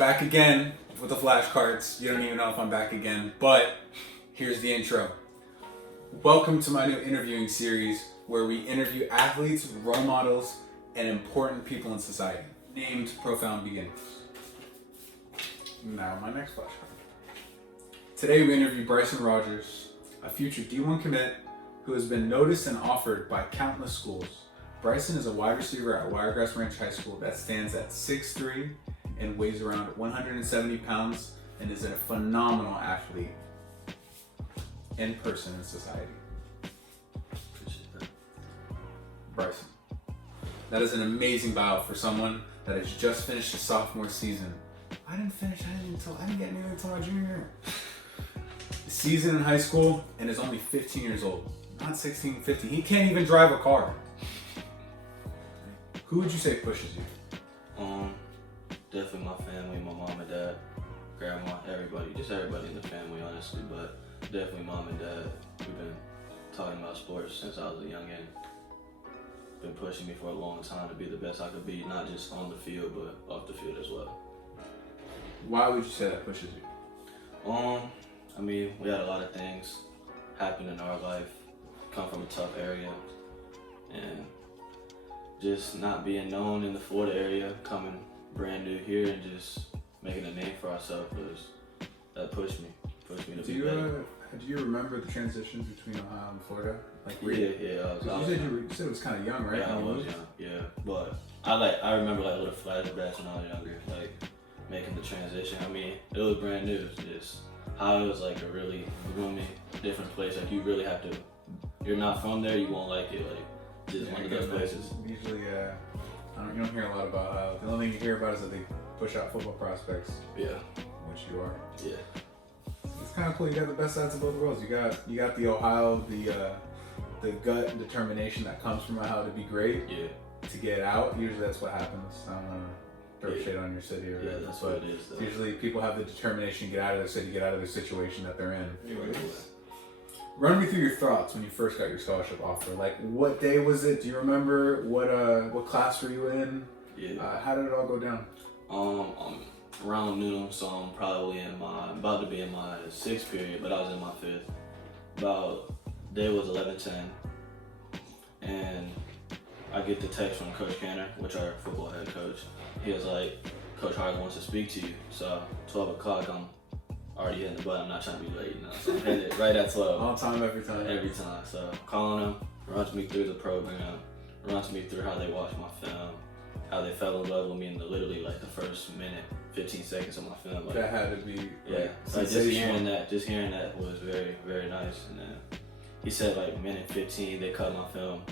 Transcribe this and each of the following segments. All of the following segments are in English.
Back again with the flashcards. You don't even know if I'm back again, but here's the intro. Welcome to my new interviewing series where we interview athletes, role models, and important people in society, named Profound Beginnings. Now my next flashcard. Today we interview Bryson Rodgers, a future D1 commit who has been noticed and offered by countless schools. Bryson is a wide receiver at Wiregrass Ranch High School that stands at 6'3" and weighs around 170 pounds and is a phenomenal athlete in person in society. Appreciate that. Bryson. That is an amazing bio for someone that has just finished his sophomore season. I didn't get anything until my junior year. The season in high school and is only 15 years old. Not 16, 15. He can't even drive a car. Who would you say pushes you? Definitely my family, my mom and dad, grandma, everybody, just everybody in the family, honestly. But definitely mom and dad. We've been talking about sports since I was a youngin'. Been pushing me for a long time to be the best I could be, not just on the field, but off the field as well. Why would you say that pushes you? I mean, we had a lot of things happen in our life, come from a tough area, and just not being known in the Florida area, coming brand new here and just making a name for ourselves that pushed me to be better. Do you remember the transitions between Ohio and Florida? You said it was kind of young, right? Yeah, I was young. Yeah, but I remember like little flashbacks when I was younger, like making the transition. I mean, it was brand new. It's just how it was like a really gloomy, different place. Like you really have to. You're not from there, you won't like it. Like just one of those places. Usually, you don't hear a lot about. The only thing you hear about is that they push out football prospects. Yeah. Which you are. Yeah. It's kind of cool. You got the best sides of both worlds. You got the Ohio, the gut and determination that comes from Ohio to be great. Yeah. To get out, usually that's what happens. I don't want to throw shade on your city or yeah, that's what it is. Though. Usually people have the determination to get out of their city, get out of their situation that they're in. Run me through your thoughts when you first got your scholarship offer. Like, what day was it? Do you remember what class were you in? Yeah. How did it all go down? I'm around noon, so I'm probably about to be in my 6th period, but I was in my 5th. About day was 11:10, and I get the text from Coach Canner, which our football head coach. He was like, "Coach Harley wants to speak to you." So 12 o'clock, I'm already hitting the button. I'm not trying to be late, So I'm hitting it right at 12. On time, every time. Every time. So calling him, runs me through the program, runs me through how they watched my film, how they fell in love with me in literally like the first minute, 15 seconds of my film. Like, that had to be just hearing that was very, very nice. And then he said like minute 15 they cut my film,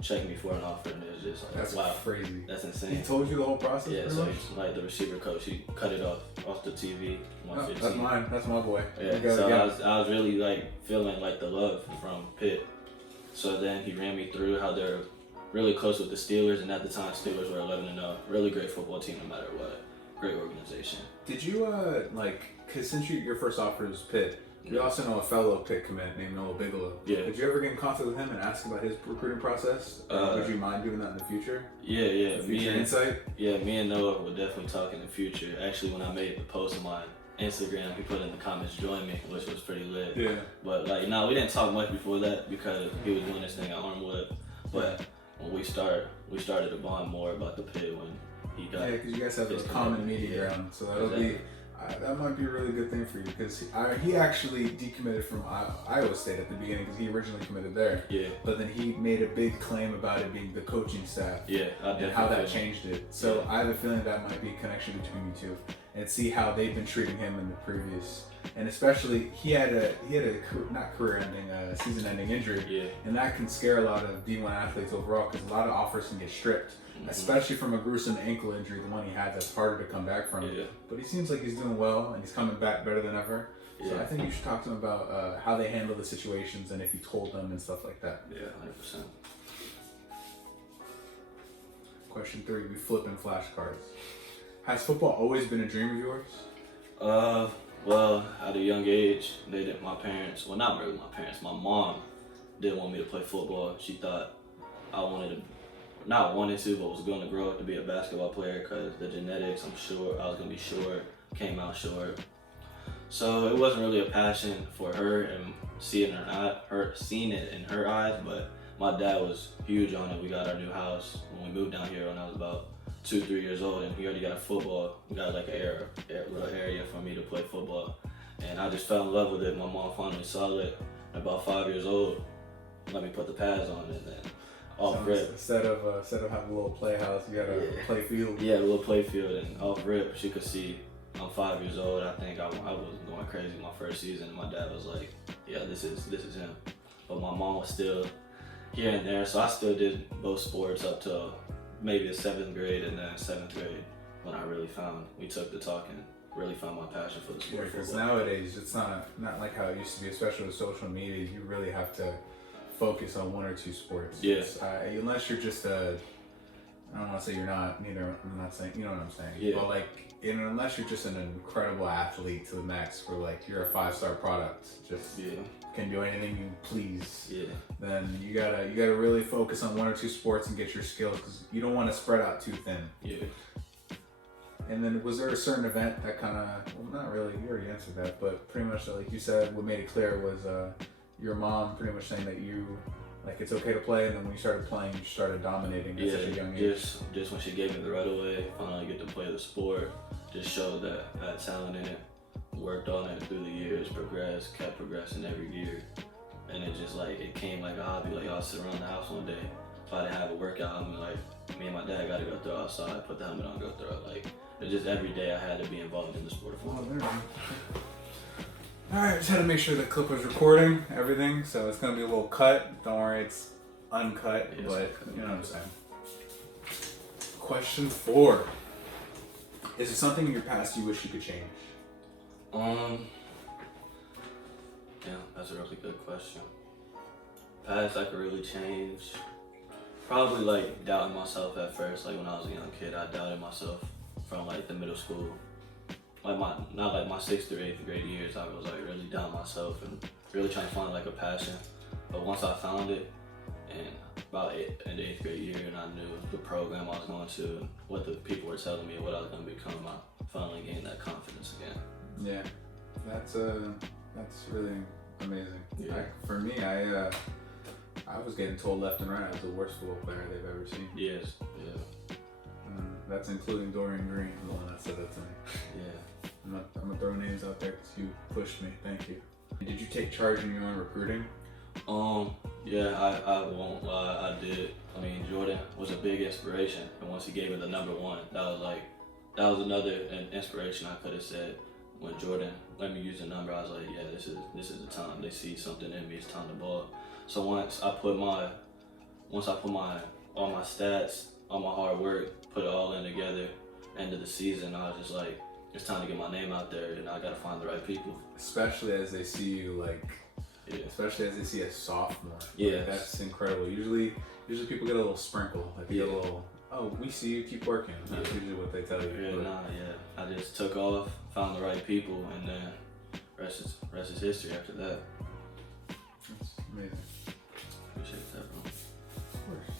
checked me for an offer, and it was just like, that's wow, crazy. That's insane. He told you the whole process? Yeah, so he's like the receiver coach, he cut it off the TV. 115. That's mine. That's my boy. Yeah, so I was really like feeling like the love from Pitt. So then he ran me through how they're really close with the Steelers, and at the time Steelers were 11-0. Really great football team no matter what. Great organization. Did you because since your first offer was Pitt, you also know a fellow Pitt commit named Noah Bigelow. Yeah. Did you ever get in contact with him and ask about his recruiting process? Would you mind doing that in the future? Yeah. Future insight? Yeah, me and Noah would definitely talk in the future. Actually, when I made the post on my Instagram, he put in the comments, "Join me," which was pretty lit. Yeah. But we didn't talk much before that because he was doing this thing at Armwood. But when we started to bond more about the Pitt when he got. Yeah, because you guys have a common meeting ground, so that'll be. That might be a really good thing for you because he actually decommitted from Iowa State at the beginning because he originally committed there. Yeah. But then he made a big claim about it being the coaching staff. Yeah. And how that changed it. So I have a feeling that might be a connection between you two, and see how they've been treating him in the previous. And especially he had a not career-ending, season-ending injury. Yeah. And that can scare a lot of D1 athletes overall because a lot of offers can get stripped. Especially from a gruesome ankle injury, the one he had that's harder to come back from. Yeah. But he seems like he's doing well and he's coming back better than ever. Yeah. So I think you should talk to him about how they handle the situations and if you told them and stuff like that. Yeah, 100%. Question 3, we flipping flashcards. Has football always been a dream of yours? Well, at a young age, my mom didn't want me to play football. She thought I wanted to not wanted to, but was going to grow up to be a basketball player because the genetics, I'm sure I was going to be short, came out short. So it wasn't really a passion for her and seeing it in her eyes, but my dad was huge on it. We got our new house when we moved down here when I was about 2-3 years old, and he already got a football. We got like a little area for me to play football, and I just fell in love with it. My mom finally saw it at about 5 years old. Let me put the pads on it, and then off rip. Instead of having a little playhouse, you got a play field. Yeah, a little play field, and off rip, she could see I'm 5 years old. I think I was going crazy my first season. And my dad was like, "Yeah, this is him." But my mom was still here and there, so I still did both sports up to maybe the 7th grade, and then 7th grade when we took the talk and really found my passion for the sport. Yeah, because nowadays it's not like how it used to be, especially with social media. You really have to focus on one or two sports. Yes. Unless you're just I don't want to say you're not. Neither. I'm not saying. You know what I'm saying. Yeah. But like, unless you're just an incredible athlete to the max, where like you're a 5-star product, just can do anything you please. Yeah. Then you gotta really focus on one or two sports and get your skills, because you don't want to spread out too thin. Yeah. And then was there a certain event that kind of, well, not really, you already answered that, but pretty much like you said, what made it clear was your mom pretty much saying that you, like, it's okay to play, and then when you started playing, you started dominating at such a young age. Just when she gave me the right away, finally get to play the sport, just showed that I had talent in it, worked on it through the years, kept progressing every year. And it just like, it came like a hobby. Like, I'll sit around the house one day, if I didn't have a workout, I'm like, me and my dad gotta go throw outside, put the helmet on, go throw it. Like, it's just every day I had to be involved in the sport of football. Oh, there Alright, just had to make sure the clip was recording everything, so it's gonna be a little cut. Don't worry, it's uncut, Yes, but you know what I'm saying. Question 4. Is there something in your past you wish you could change? Yeah, that's a really good question. Past I could really change. Probably like doubting myself at first. Like when I was a young kid, I doubted myself from like the middle school. Like not like my 6th through 8th grade years, I was like really down myself and really trying to find like a passion. But once I found it, and about in the 8th grade year, and I knew the program I was going to, and what the people were telling me, what I was going to become, I finally gained that confidence again. Yeah, that's really amazing. Yeah. For me, I was getting told left and right I was the worst football player they've ever seen. Yes. Yeah. That's including Dorian Green, the one that said that to me. Yeah. I'm gonna throw names out there because you pushed me. Thank you. Did you take charge in your own recruiting? Yeah, I won't lie, I did. I mean, Jordan was a big inspiration, and once he gave me the number 1, that was another inspiration I could have said. When Jordan let me use the number, I was like, yeah, this is the time. They see something in me. It's time to ball. So once I put all my stats, all my hard work, put it all in together, end of the season, I was just like, it's time to get my name out there, and I gotta find the right people. Especially as they see you especially as they see a sophomore. Yeah. Like, that's incredible. Usually people get a little sprinkle. Like they get a little, oh, we see you, keep working. That's usually what they tell you. I just took off, found the right people, and then rest is history after that. That's amazing. Appreciate that, bro. Of course.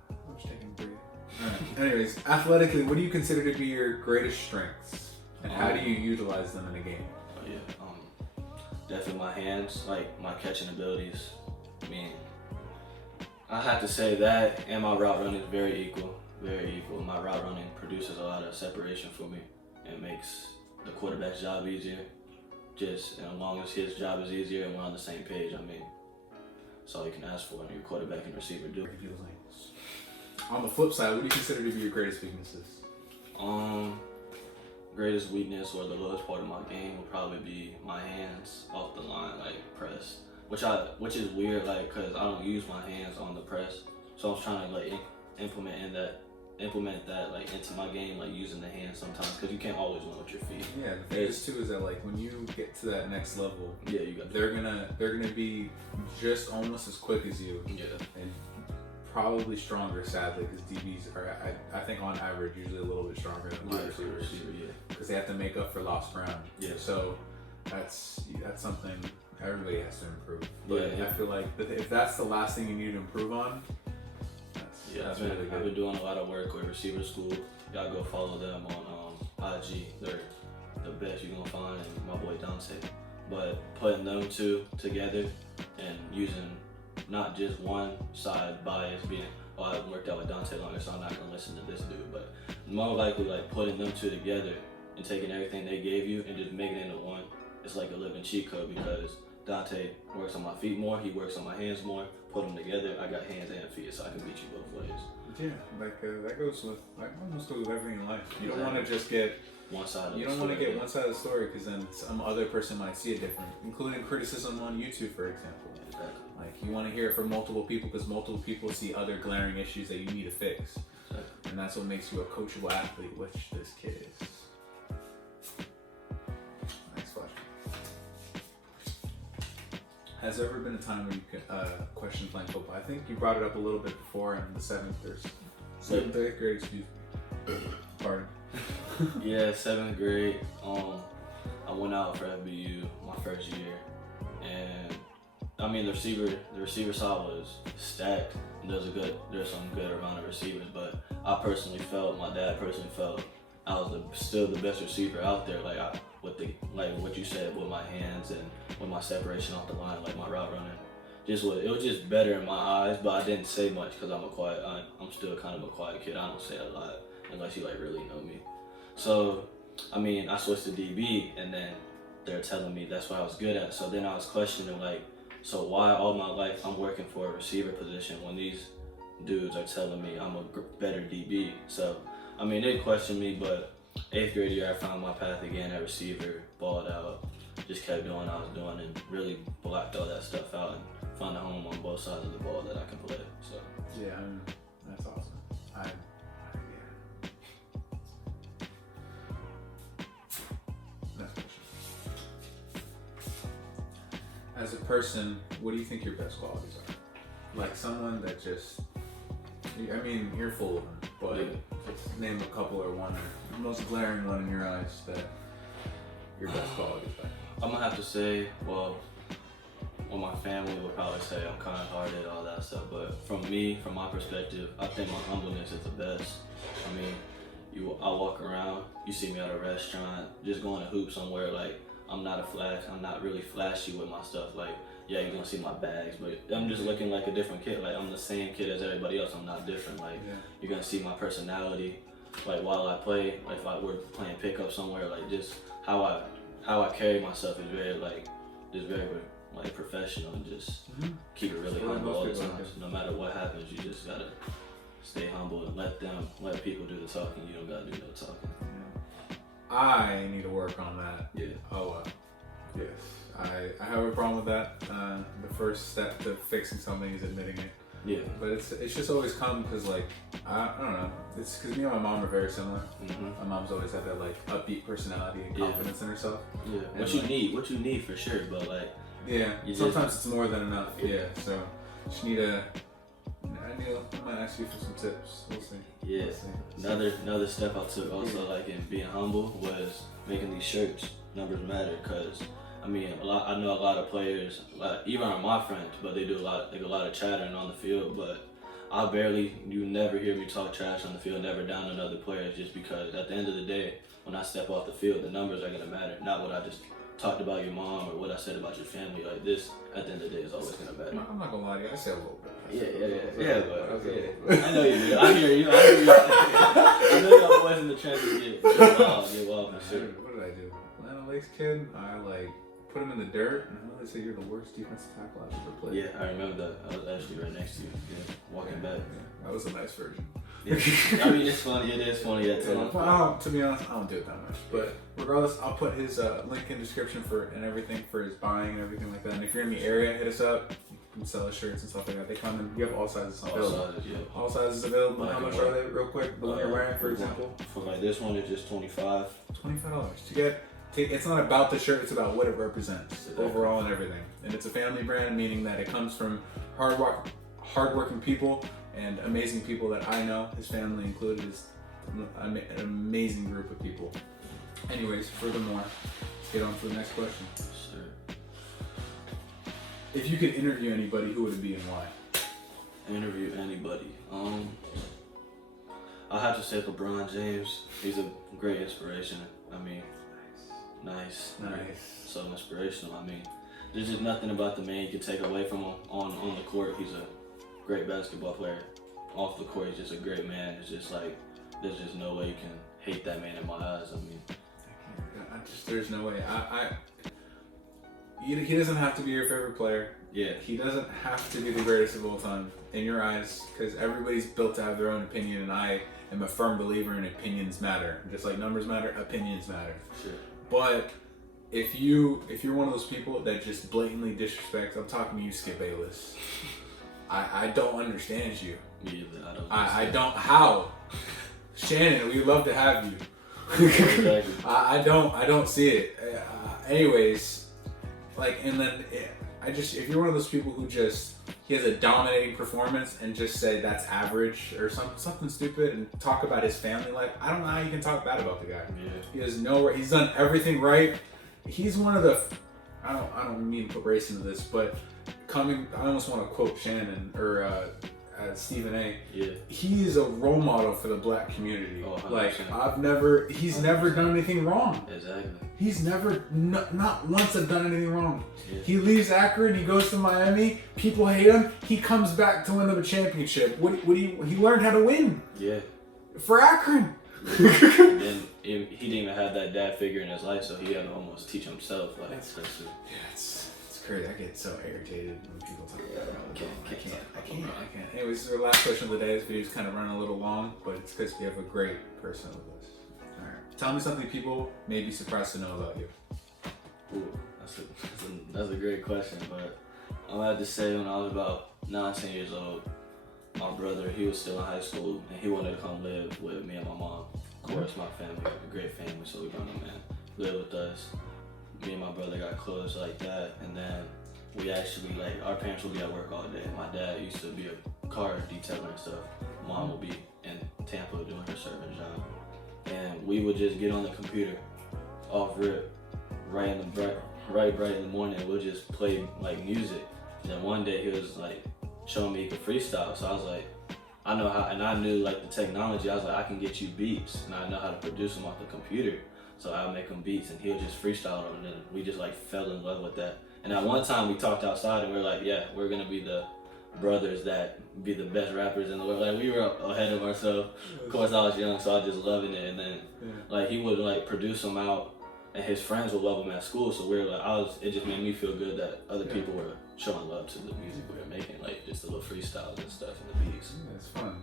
I was taking a break. Alright. Anyways, athletically, what do you consider to be your greatest strengths? And how do you utilize them in a game? Definitely my hands, like my catching abilities. I mean, I have to say that, and my route running is very equal. My route running produces a lot of separation for me. It makes the quarterback's job easier. Just as long as his job is easier and we're on the same page, I mean, that's all you can ask for when your quarterback and receiver do. On the flip side, what do you consider to be your greatest weaknesses? Greatest weakness or the lowest part of my game would probably be my hands off the line, like press, which is weird, like, cause I don't use my hands on the press, so I'm trying to like implement that like into my game, like using the hands sometimes, cause you can't always win with your feet. Yeah, the thing is too is that like when you get to that next level, they're gonna be just almost as quick as you. Yeah. And probably stronger, sadly, because DBs are, I think on average, usually a little bit stronger than wide receivers. Because they have to make up for lost ground. Yeah. So that's something everybody has to improve. But Yeah. I feel like if that's the last thing you need to improve on, that's really good. I've been doing a lot of work with Receiver School. Y'all go follow them on IG. They're the best you're gonna find, and my boy Dante. But putting them two together and using not just one side bias, being, oh, I worked out with Dante longer, so I'm not gonna listen to this dude. But more likely, like putting them two together and taking everything they gave you and just making it into one. It's like a living cheat code because Dante works on my feet more, he works on my hands more. Put them together, I got hands and feet, so I can beat you both ways. Yeah, like that goes with almost goes with everything in life. You don't want to just get one side of you the don't story. want to get one side of the story because then some other person might see it different, including criticism on YouTube, for example. Exactly. Like you want to hear it from multiple people because multiple people see other glaring issues that you need to fix, Exactly. and that's what makes you a coachable athlete, which this kid is. Next question. Has there ever been a time when you could question playing football? I think you brought it up a little bit before in the 8th grade, excuse me. Pardon. Yeah, 7th grade. I went out for FBU my first year, and I mean the receiver side was stacked. And there's some good amount of receivers, but my dad personally felt I was still the best receiver out there. Like what you said with my hands and with my separation off the line, like my route running. It was just better in my eyes, but I didn't say much because I'm still kind of a quiet kid. I don't say a lot unless you like really know me. So, I mean, I switched to DB, and then they're telling me that's what I was good at. So then I was questioning so why all my life I'm working for a receiver position when these dudes are telling me I'm a better DB? So, I mean, they questioned me, but 8th grade year I found my path again at receiver, balled out, just kept doing what I was doing, and really blocked all that stuff out and found a home on both sides of the ball that I can play. So yeah, that's awesome. Yeah. Next question. As a person, what do you think your best qualities are? Like someone that just, I mean, you're full of them, but just name a couple or one, or the most glaring one in your eyes that your best qualities are. I'm gonna have to say, well, my family would probably say I'm kind-hearted, all that stuff. But from my perspective, I think my humbleness is the best. I mean, I walk around, you see me at a restaurant, just going to hoop somewhere. Like I'm not really flashy with my stuff. Like yeah, you're gonna see my bags, but I'm just looking like a different kid. Like I'm the same kid as everybody else. I'm not different. Like you're gonna see my personality. Like while I play, like if we're playing pickup somewhere, like just how I carry myself is very professional and just keep it really humble all the time. No matter what happens, you just gotta stay humble and let people do the talking. You don't gotta do no talking. I need to work on that. Yeah. Oh, yes. I have a problem with that. The first step to fixing something is admitting it. Yeah. But it's just always come because like I don't know. It's because me and my mom are very similar. My mom's always had that like upbeat personality and confidence in herself. Yeah. What you need for sure, but like. Yeah. Sometimes it's more than enough. Yeah. So just need a. I might ask you for some tips. We'll see. Yeah. We'll see. Another step I took also like in being humble was making these shirts. Numbers matter, cause I mean I know a lot of players, even on my friends, but they do a lot of chattering on the field. But you never hear me talk trash on the field, never down on other players, just because at the end of the day, when I step off the field, the numbers are gonna matter, not what I just talked about your mom or what I said about your family. Like this, at the end of the day, is always gonna matter. I'm not gonna lie to you. I say a little bit. Yeah. But I know you do. I hear you. I know y'all boys in the trenches get wild for sure. What did I do? Atlanta Lakes kid. I like put him in the dirt, and I say you're the worst defensive tackle I've ever played. Yeah, I remember that. I was actually right next to you. Yeah, walking back. Yeah, that was a nice version. Yeah. I mean, it's funny. It is funny at times. To be honest, I don't do it that much. But regardless, I'll put his link in description and everything for his buying and everything like that. And if you're in the area, hit us up. You can sell his shirts and stuff like that. They come in. You have all sizes available. All sizes available. How much are they, real quick? The one you're wearing, for example. For like this one, it's just $25. $25 to get. It's not about the shirt, it's about what it represents overall and everything. And it's a family brand, meaning that it comes from hardworking people and amazing people that I know, his family included, is an amazing group of people. Anyways, furthermore, let's get on to the next question. Sure. If you could interview anybody, who would it be and why? Interview anybody. I have to say LeBron James. He's a great inspiration. I mean, nice. So inspirational. I mean, there's just nothing about the man you can take away from him on the court. He's a great basketball player. Off the court, he's just a great man. It's just like, there's just no way you can hate that man in my eyes. I mean, there's no way. He doesn't have to be your favorite player. Yeah. He doesn't have to be the greatest of all time in your eyes, because everybody's built to have their own opinion, and I am a firm believer in opinions matter. Just like numbers matter, opinions matter. Sure. But if you're one of those people that just blatantly disrespects, I'm talking to you, Skip Bayless. I don't understand you. Me either. I don't. How? Shannon, we'd love to have you. Exactly. I don't see it. Anyways, like, and then if you're one of those people who he has a dominating performance and just say that's average or something stupid and talk about his family life, I don't know how you can talk bad about the guy. Yeah. He has nowhere. He's done everything right. He's one of the. I don't mean to put race into this, but I almost want to quote Shannon or Stephen A. Yeah. He is a role model for the black community. Oh, 100%. Like he's never done anything wrong. Exactly. He's never, not once have done anything wrong. Yeah. He leaves Akron, he goes to Miami, people hate him, he comes back to win them a championship. He learned how to win. Yeah. For Akron. And he didn't even have that dad figure in his life, so he had to almost teach himself. Like, It's crazy. I get so irritated when people talk about it. I can't. Anyways, this is our last question of the day. This video's kind of running a little long, but it's because we have a great person with us. All right. Tell me something people may be surprised to know about you. Ooh, that's a great question, but I'm gonna have to say when I was about 19 years old, my brother, he was still in high school, and he wanted to come live with me and my mom. Of course, my family, we have a great family, so we brought him in, live with us. Me and my brother got close like that, and then we actually, like, our parents would be at work all day. My dad used to be a car detailer and stuff. Mom would be in Tampa doing her serving job. And we would just get on the computer, off rip, right bright in the morning, we'll just play like music. And then one day he was like showing me he could freestyle, so I was like, I know how, and I knew like the technology. I was like, I can get you beats, and I know how to produce them off the computer. So I'll make him beats, and he'll just freestyle them, and then we just like fell in love with that. And at one time we talked outside, and we were like, yeah, we're gonna be the brothers that be the best rappers in the world. Like, we were ahead of ourselves. Of course, I was young, so I was just loving it. And then like he would like produce them out, and his friends would love him at school. So we were like, it just made me feel good that other people were showing love to the music we were making, like just the little freestyles and stuff and the beats. Yeah, it's fun.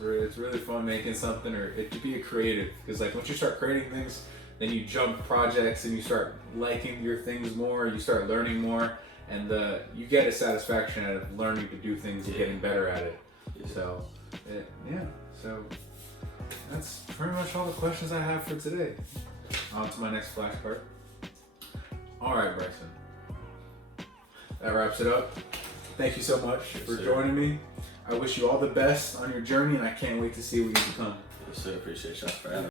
It's really fun making something, or it to be a creative, because like once you start creating things, then you jump projects and you start liking your things more, you start learning more, and you get a satisfaction out of learning to do things and getting better at it. So that's pretty much all the questions I have for today. On to my next flashcard. All right, Bryson. That wraps it up. Thank you so much for joining me. I wish you all the best on your journey, and I can't wait to see what you become. Yes, sir. Appreciate y'all for having me.